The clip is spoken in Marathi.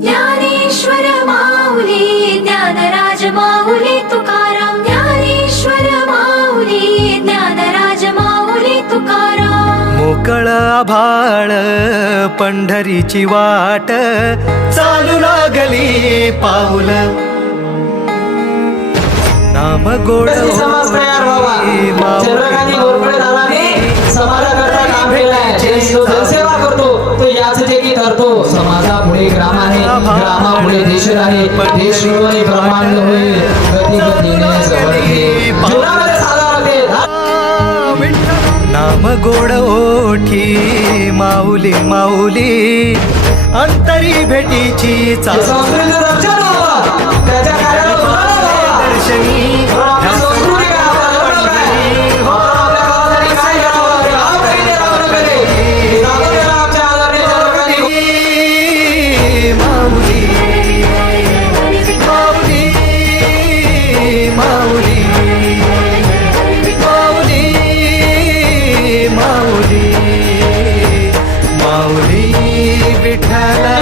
ज्ञानेश्वर माऊली ज्ञानराज माऊली तुकाराम. ज्ञानेश्वर माऊली ज्ञानराज माऊली तुकाराम. मोकळ आभाळ पंढरीची वाट चालू लागली पाऊल. नाम गोड तयार व्हावा तो याच जेकी ठरतो समाजापुढे ग्रामाने ग्रामापुढे देश आहे. देश ब्रह्मांड होईल. गती गतीने नाम गोड ओठी माऊली माऊली अंतरी भेटीची चाल माऊली माऊली माऊली माऊली विठ्ठला